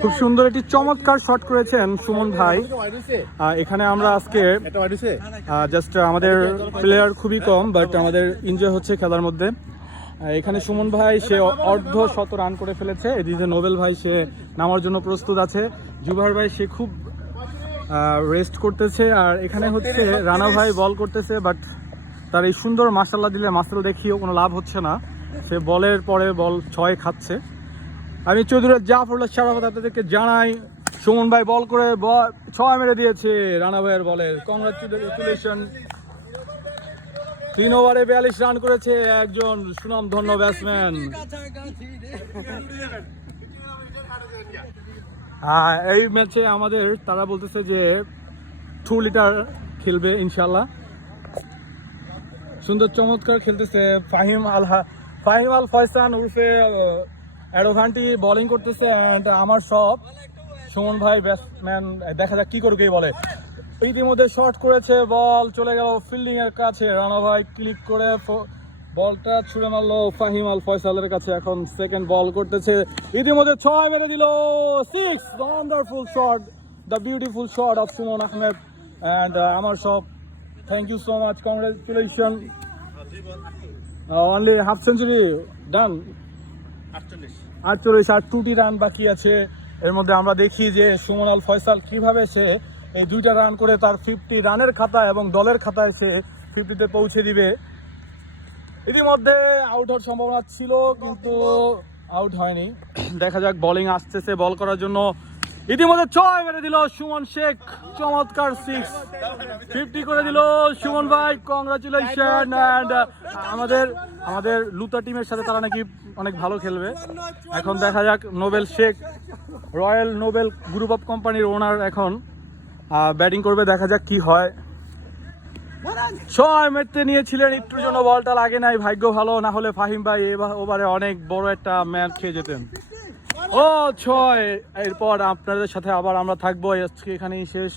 খুব সুন্দর একটি চমৎকার শট করেছেন সুমন ভাই। এখানে আমরা আজকে জাস্ট আমাদের প্লেয়ার খুবই কম, বাট আমাদের এনজয় হচ্ছে খেলার মধ্যে। এখানে সুমন ভাই সে অর্ধ শত রান করে ফেলেছে, এদিকে নোবেল ভাই সে নামার জন্য প্রস্তুত আছে, জুবাইর ভাই সে খুব রেস্ট করতেছে, আর এখানে হচ্ছে রানা ভাই বল করতেছে, বাট তার এই সুন্দর মাশাল্লাহ দিলে মাসেল দেখিয়েও কোনো লাভ হচ্ছে না, সে বলের পরে বল 6 খাচ্ছে। আমি চৌধুরী জাফরুল্লাহ শারাফত আপনাদেরকে জানাই, সুমন ভাই বল করে 6 মেরে দিয়েছে রানা ভাইয়ের বলে। কংগ্রাচুলেশন। 3 ওভারে 42 রান করেছে একজন সুনামধন্য ব্যাটসম্যান। এই ম্যাচে আমাদের তারা বলতেছে যে 2 লিটার খেলবে ইনশাল্লাহ। সুন্দর চমৎকার খেলতেছে ফাহিম আল ফয়সান উর্ফে অ্যাডোভান্টি বোলিং করতেছে, অ্যান্ড আমার সব সুমন ভাই ব্যাটসম্যান, দেখা যাক কি করবে বলে। ইতিমধ্যে শট করেছে, বল চলে গেল ফিল্ডিং এর কাছে, রানা ভাই ক্লিক করে বলটা ছুড়ে মারলো ফাহিম আল ফয়সালের কাছে। এখন সেকেন্ড বল করতেছে, ইতিমধ্যে 6 মেরে দিল 6। Wonderful shot, the beautiful shot of Sumon Ahmed and আমার সব। Thank you so much, congratulation. Only half century done, 48 আর 2টি রান বাকি আছে। এর মধ্যে আমরা দেখি যে সুমন আল ফয়সাল কিভাবে সে এই 2টা রান করে তার 50 রানের খাতা এবং দলের খাতায় সে 50-তে পৌঁছে দিবে। ইতিমধ্যে আউট হওয়ার সম্ভাবনা ছিল কিন্তু আউট হয়নি। দেখা যাক, বোলিং আসতেছে বল করার জন্য। ইতিমধ্যে 6 মেরে দিল সুমন শেখ, চমৎকার 6, 50 করে দিল সুমন ভাই, কংগ্রাচুলেশন। অ্যান্ড আমাদের লুতা টিমের সাথে তারা নাকি অনেক ভালো খেলবে। এখন দেখা যাক, Nobel Sheikh royal Nobel group of কোম্পানির ওনার এখন ব্যাটিং করবে, দেখা যাক কি হয়। 6 মেরতে নিয়েছিলেন, একটুর জন্য বলটা লাগে নাই, ভাগ্য ভালো, না হলে ফাহিম ভাই ওভারে অনেক বড় একটা ম্যাচ খেয়ে যেতেন। ও 6, এরপর আপনাদের সাথে আবার আমরা থাকবো, আজকে এখানেই শেষ।